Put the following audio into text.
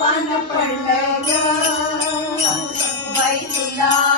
பணப்படுங்க வைத்துள்ளார்.